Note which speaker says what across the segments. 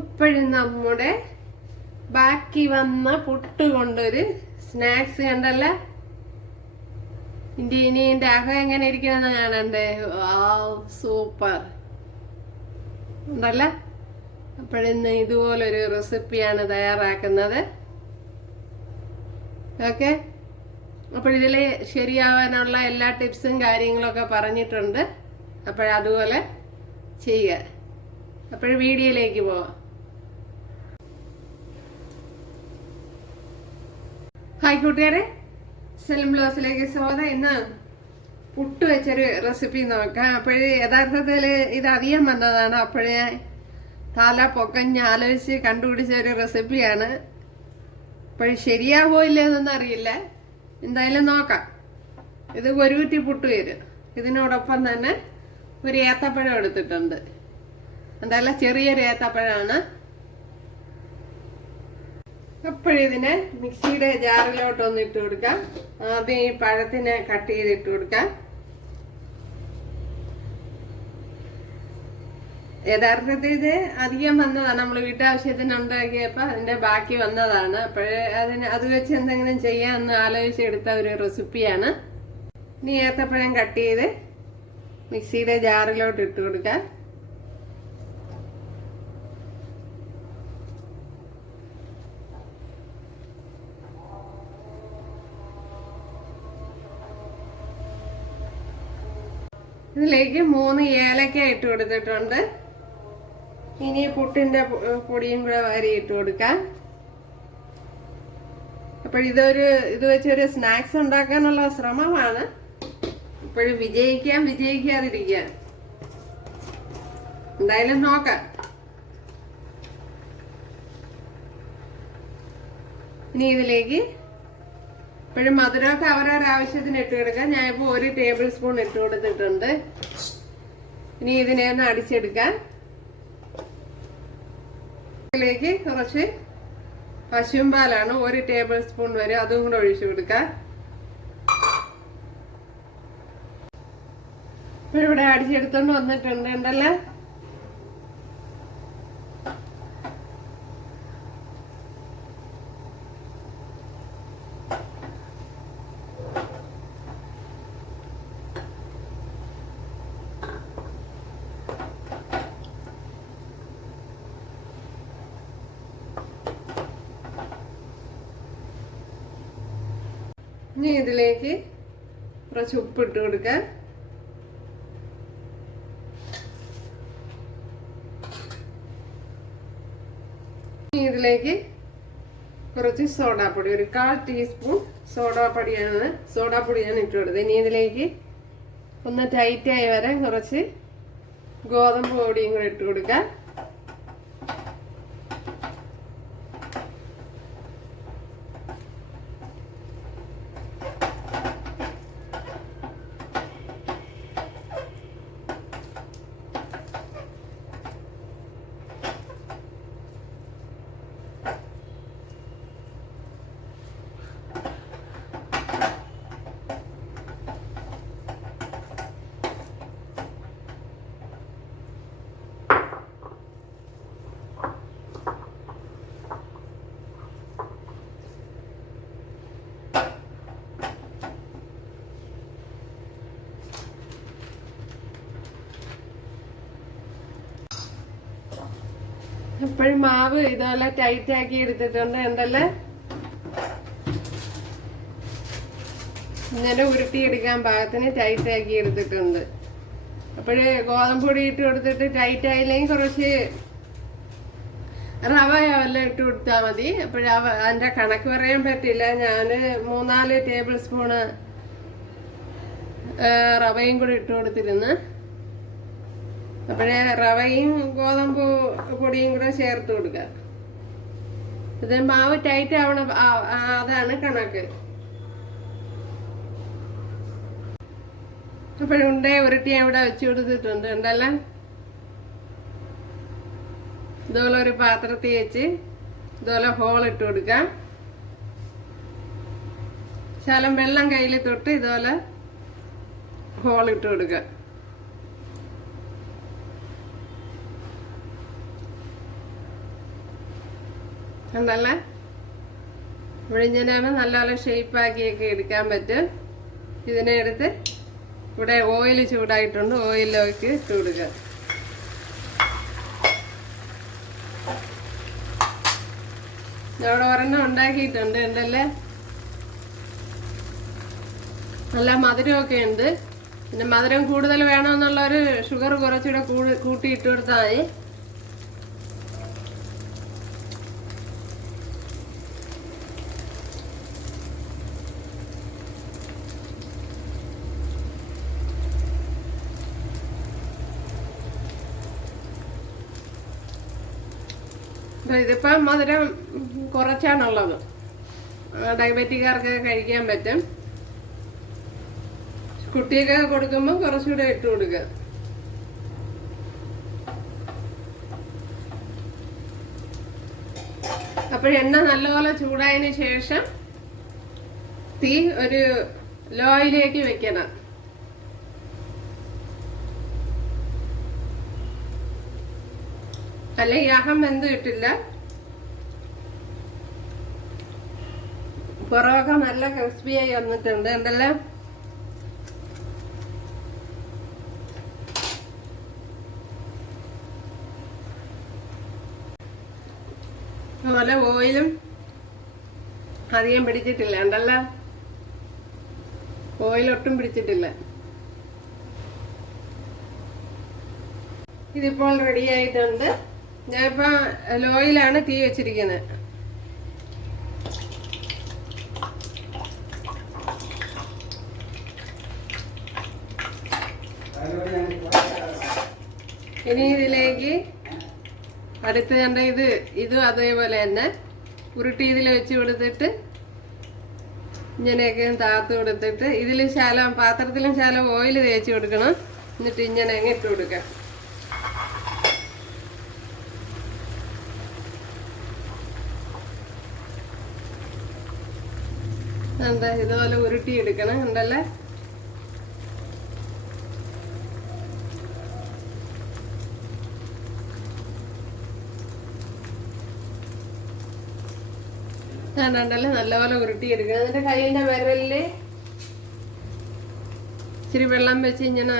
Speaker 1: ഇപ്പോഴും നമ്മുടെ ബാക്കി വന്ന പുട്ട് കൊണ്ടൊരു സ്നാക്സ് കണ്ടല്ല? ഇനി അകം എങ്ങനെ ഇരിക്കണെന്ന് കാണണ്ടേ? സൂപ്പർ. ഉണ്ടല്ല? അപ്പോഴിന്ന് ഇതുപോലൊരു റെസിപ്പിയാണ് തയ്യാറാക്കുന്നത്. ഓക്കെ? അപ്പോഴിതിൽ ശരിയാവാനുള്ള എല്ലാ ടിപ്സും കാര്യങ്ങളൊക്കെ പറഞ്ഞിട്ടുണ്ട്. അപ്പോഴതുപോലെ ചെയ്യുക. അപ്പോൾ വീഡിയോയിലേക്ക് പോവാം. ഹായ് കൂട്ടുകാരെ. സെലിം ബ്ലോസിലേക്ക് സ്വാഗതം. ഇന്ന് പുട്ട് വെച്ചൊരു റെസിപ്പി നോക്കാം. അപ്പോഴ് യഥാർത്ഥത്തിൽ ഇത് അധികം വന്നതാണ്. അപ്പോഴേ തല പൊക്കഞ്ഞ് ആലോചിച്ച് കണ്ടുപിടിച്ച ഒരു റെസിപ്പിയാണ്. അപ്പോഴ് ശരിയാവോ ഇല്ലെന്നൊന്നും അറിയില്ല. എന്തായാലും നോക്കാം. ഇത് ഒരുകുറ്റി പുട്ട് വരും. ഇതിനോടൊപ്പം തന്നെ ഒരു ഏത്തപ്പഴം എടുത്തിട്ടുണ്ട്. എന്തായാലും ചെറിയൊരു ഏത്തപ്പഴമാണ്. അപ്പോഴിതിനെ മിക്സിയുടെ ജാറിലോട്ട് ഒന്ന് ഇട്ട് കൊടുക്കാം. ആദ്യം ഈ പഴത്തിനെ കട്ട് ചെയ്ത് ഇട്ട് കൊടുക്കാം. യഥാർത്ഥത്തിൽ ഇത് അധികം വന്നതാണ് നമ്മൾ വീട്ടാവശ്യത്തിന് ഉണ്ടാക്കിയപ്പോൾ അതിന്റെ ബാക്കി വന്നതാണ്. അപ്പോഴേ അതിന് അത് വെച്ച് എന്തെങ്കിലും ചെയ്യാമെന്ന് ആലോചിച്ചെടുത്ത ഒരു റെസിപ്പിയാണ്. ഇനി ഏത്തപ്പഴം കട്ട് ചെയ്ത് മിക്സിയുടെ ജാറിലോട്ട് ഇട്ട് കൊടുക്കാം. ഇതിലേക്ക് മൂന്ന് ഏലക്ക ഇട്ട് കൊടുത്തിട്ടുണ്ട്. ഇനി പുട്ടിന്റെ പൊടിയും കൂടെ വാരി ഇട്ട് കൊടുക്കാം. അപ്പോഴിതൊരു ഇത് വെച്ചൊരു സ്നാക്സ് ഉണ്ടാക്കാനുള്ള ശ്രമമാണ്. ഇപ്പോഴും വിജയിക്കാം വിജയിക്കാതിരിക്കാം എന്തായാലും നോക്കാം. ഇനി ഇതിലേക്ക് ഇപ്പോഴും മധുരമൊക്കെ അവരവരുടെ ആവശ്യത്തിന് ഇട്ട് കൊടുക്കാം. ഞാനിപ്പോൾ ഒരു ടേബിൾ സ്പൂൺ ഇട്ട് കൊടുത്തിട്ടുണ്ട്. ഇനി ഇതിനെ ഒന്ന് അടിച്ചെടുക്കാം. ഇതിലേക്ക് കുറച്ച് പശുമ്പാലാണ് ഒരു ടേബിൾ സ്പൂൺ വരെ അതും കൂടെ ഒഴിച്ചു കൊടുക്കാം. ഇപ്പൊ ഇവിടെ അടിച്ചെടുത്തോണ്ട് വന്നിട്ടുണ്ട്. ഉണ്ടല്ലേ ഇനി ഇതിലേക്ക് കുറച്ച് ഉപ്പ് ഇട്ട് കൊടുക്കാം. ഇനി ഇതിലേക്ക് കുറച്ച് സോഡാപ്പൊടി ഒരു കാൽ ടീസ്പൂൺ സോഡാപ്പൊടിയാണ് സോഡാപ്പൊടിയാണ് ഇട്ട് കൊടുത്തത്. ഇനി ഇതിലേക്ക് ഒന്ന് ടൈറ്റായി വരാൻ കുറച്ച് ഗോതമ്പ് പൊടിയും കൂടെ ഇട്ട് കൊടുക്കാം. എപ്പോഴും മാവ് ഇതുപോലെ ടൈറ്റ് ആക്കി എടുത്തിട്ടുണ്ട്. എന്തല്ലേ? ഇങ്ങനെ ഉരുട്ടിയെടുക്കാൻ പാകത്തിന് ടൈറ്റ് ആക്കി എടുത്തിട്ടുണ്ട്. അപ്പോഴേ ഗോതമ്പ് പൊടി ഇട്ട് കൊടുത്തിട്ട് ടൈറ്റ് ആയില്ലെങ്കിൽ കുറച്ച് റവ ഇട്ട് കൊടുത്താൽ മതി. അപ്പോഴ അതിന്റെ കണക്ക് പറയാൻ പറ്റില്ല. ഞാൻ മൂന്നാൽ ടേബിൾ സ്പൂണ് റവയും കൂടി ഇട്ട് കൊടുത്തിരുന്നു. അപ്പോഴേ റവയും ഗോതമ്പ് പൊടിയും കൂടെ ചേർത്ത് കൊടുക്കുക. ഇത് മാവ് ടൈറ്റ് ആവണ അതാണ് കണക്ക്. അപ്പോഴുണ്ടേ ഉരുട്ടി അവിടെ വെച്ചു കൊടുത്തിട്ടുണ്ട്. ഉണ്ടല്ല? ഇതുപോലെ ഒരു പാത്രത്തിൽ വെച്ച് ഇതുപോലെ ഹോൾ ഇട്ട് കൊടുക്കാം ശലം വെള്ളം കയ്യിൽ തൊട്ട് ഇതുപോലെ ഹോൾ ഇട്ട് കൊടുക്കുക. ഉണ്ടല്ലേ? വിഴിഞ്ഞനാണ് നല്ലപോലെ ഷേപ്പാക്കിയൊക്കെ എടുക്കാൻ പറ്റും ഇതിനെ എടുത്ത് ഇവിടെ ഓയിൽ ചൂടായിട്ടുണ്ട്. ഓയിലേക്ക് ഇട്ട് കൊടുക്കുക. ഒരെണ്ണം ഉണ്ടാക്കിയിട്ടുണ്ട്. ഉണ്ടല്ലേ? നല്ല മധുരമൊക്കെ ഉണ്ട്. പിന്നെ മധുരം കൂടുതൽ വേണമെന്നുള്ളൊരു ഷുഗർ കുറച്ചുകൂടെ കൂടി കൂട്ടി ഇട്ട് കൊടുത്താൽ മതി. ഇതിപ്പം മധുരം കുറച്ചാണുള്ളത്. ഡയബറ്റിക്കാർക്ക് കഴിക്കാൻ പറ്റും. കുട്ടിയൊക്കെ കൊടുക്കുമ്പോൾ കുറച്ചുകൂടെ ഇട്ട് കൊടുക്കുക അപ്പോൾ എണ്ണ നല്ലപോലെ ചൂടായതിനു ശേഷം തീ ഒരു ലോയിലേക്ക് വെക്കണം. അല്ലെങ്കിൽ അഹം എന്ത് കിട്ടില്ല? പുറമൊക്കെ നല്ല ക്രിസ്പിയായി വന്നിട്ടുണ്ട്. എന്തെല്ലാം? അതുപോലെ ഓയിലും അധികം പിടിച്ചിട്ടില്ല. ഉണ്ടല്ലോ ഓയിൽ ഒട്ടും പിടിച്ചിട്ടില്ല. ഇതിപ്പോൾ റെഡി ആയിട്ടുണ്ട്. ഞാനിപ്പോ ലോയിലാണ് തീ വെച്ചിരിക്കുന്നത് ഇനി ഇതിലേക്ക് അടുത്ത് കണ്ട ഇത് ഇതും അതേപോലെ തന്നെ ഉരുട്ടി ഇതിൽ വെച്ച് കൊടുത്തിട്ട് ഇങ്ങനെയൊക്കെ താത്ത് കൊടുത്തിട്ട് ഇതിലും ശാലം പാത്രത്തിലും ശാലം ഓയിൽ തേച്ച് കൊടുക്കണം. എന്നിട്ട് ഇങ്ങനെ ഇട്ട് കൊടുക്കാം. എന്താ ഇതുപോലെ ഉരുട്ടി എടുക്കണം? ഉണ്ടല്ലേ? ണ്ടല്ലേ നല്ലപോലെ ഉരുട്ടി എടുക്കണം. എന്നിട്ട് കൈയിന്റെ വിരലിൽ? ഇച്ചിരി വെള്ളം വെച്ച് ഇങ്ങനെ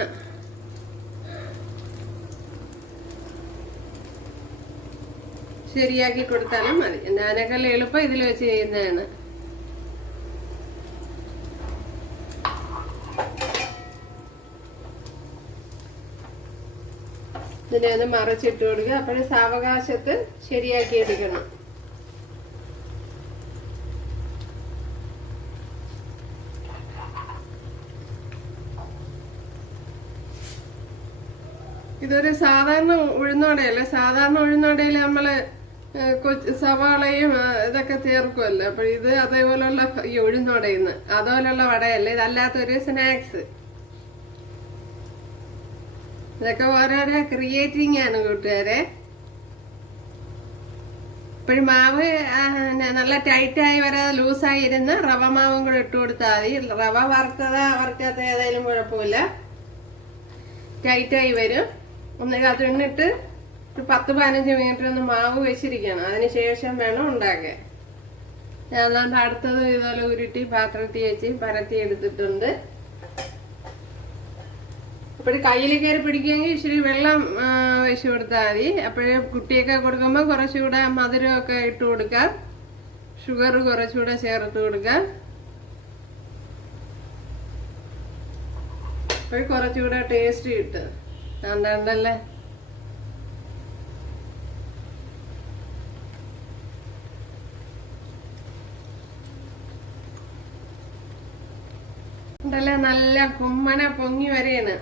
Speaker 1: ശരിയാക്കി കൊടുത്താലും മതി. ഞാനേക്കാൾ എളുപ്പം ഇതിൽ വെച്ച് ചെയ്യുന്നതാണ്. ഇതിനെ ഒന്ന് മറിച്ചിട്ട് കൊടുക്കുക. അപ്പോഴും സാവകാശത്ത് ശരിയാക്കി എടുക്കണം. ഇതൊരു സാധാരണ ഉഴുന്നോടയല്ല സാധാരണ ഉഴുന്നോടയിൽ കൊച്ച് സവാളയും ഇതൊക്കെ ചേർക്കുമല്ലോ അപ്പൊ ഇത് അതേപോലുള്ള ഈ ഉഴുന്നോടയിന്ന് അതുപോലുള്ള വടയല്ല? ഇതല്ലാത്തൊരു സ്നാക്സ്. ഇതൊക്കെ ഓരോരോ ക്രിയേറ്റിംഗ് ആണ് കൂട്ടുകാരെ. ഇപ്പോഴും മാവ് നല്ല ടൈറ്റായി വരാതെ ലൂസായി ഇരുന്ന് റവ മാവും കൂടെ ഇട്ട് കൊടുത്താൽ മതി. റവ വറുത്തത് വറുക്കാത്ത ഏതായാലും കുഴപ്പമില്ല. ടൈറ്റായി വരും. ഒന്ന് ഇന്നിട്ട് ഒരു പത്ത് പതിനഞ്ച് മിനിറ്റ് ഒന്ന് മാവ് വെച്ചിരിക്കണം. അതിന് ശേഷം വേണം ഉണ്ടാക്കാൻ. അതുകൊണ്ട് അടുത്തത് ഇതുപോലെ ഉരുട്ടി പാത്രത്തിൽ വെച്ച് പരത്തി എടുത്തിട്ടുണ്ട്. അപ്പോൾ കയ്യിൽ കയറി പിടിക്കുമെങ്കിൽ ഇച്ചിരി വെള്ളം വെച്ച് കൊടുത്താൽ മതി. അപ്പോഴേ കുട്ടിയൊക്കെ കൊടുക്കുമ്പോൾ കുറച്ചുകൂടെ മധുരമൊക്കെ ഇട്ട് കൊടുക്കാം. ഷുഗർ കുറച്ചുകൂടെ ചേർത്ത് കൊടുക്കാം. അപ്പോൾ കുറച്ചുകൂടെ ടേസ്റ്റ് കിട്ടും എന്താണ്ടല്ലേ ഉണ്ടല്ലേ നല്ല കുമ്മന പൊങ്ങി വരെയാണ്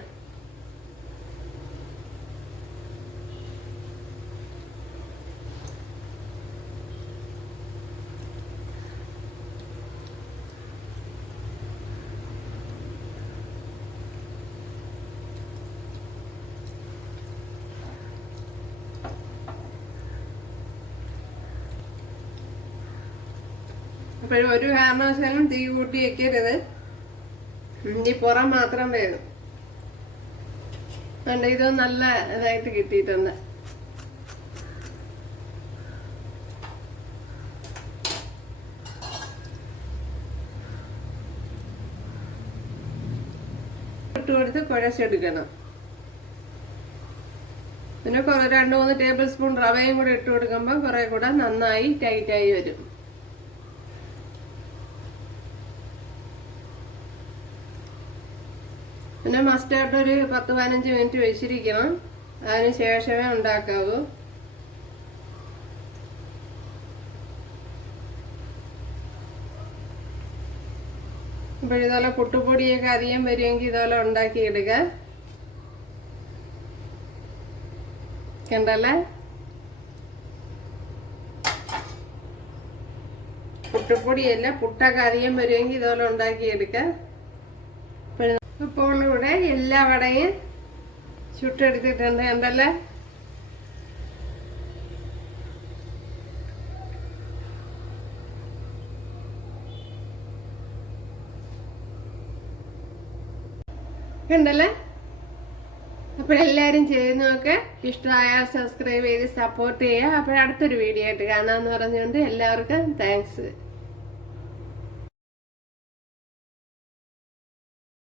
Speaker 1: അപ്പോഴും ഒരു കാരണവശാലും തീ കൂട്ടി വെക്കരുത്. ഇനി പുറം മാത്രം വേണം. കണ്ട ഇത് നല്ല ഇതായിട്ട് കിട്ടിയിട്ടുണ്ട്. കുഴച്ചെടുക്കണം പിന്നെ കുറേ രണ്ട് മൂന്ന് ടേബിൾ സ്പൂൺ റവയും കൂടെ ഇട്ട് കൊടുക്കുമ്പോൾ കുറേ കൂടെ നന്നായി ടൈറ്റായി വരും. പിന്നെ മസ്റ്റാർഡ് ഒരു പത്ത് പതിനഞ്ച് മിനിറ്റ് വെച്ചിരിക്കണം. അതിന് ശേഷമേ ഉണ്ടാക്കാവൂ. ഇപ്പോൾ ഇതുപോലെ പുട്ടുപൊടിയൊക്കെ അധികം വരുമെങ്കിൽ ഇതുപോലെ ഉണ്ടാക്കിയിടുക. കണ്ടല്ലേ? പുട്ടുപൊടിയല്ല പുട്ടൊക്കെ അധികം വരുമെങ്കിൽ ഇതുപോലെ ഉണ്ടാക്കിയെടുക്കുക. അപ്പോൾ ഇവിടെ എല്ലാ വടയും ചുട്ടെടുത്തിട്ടുണ്ട് കണ്ടല്ലേ? കണ്ടല്ലേ? അപ്പോൾ ചെയ്യുന്നതൊക്കെ ഇഷ്ടമായാൽ സബ്സ്ക്രൈബ് ചെയ്ത് സപ്പോർട്ട് ചെയ്യുക. അപ്പോഴടുത്തൊരു വീഡിയോ ആയിട്ട് കാണാമെന്ന് പറഞ്ഞുകൊണ്ട് എല്ലാവർക്കും താങ്ക്സ്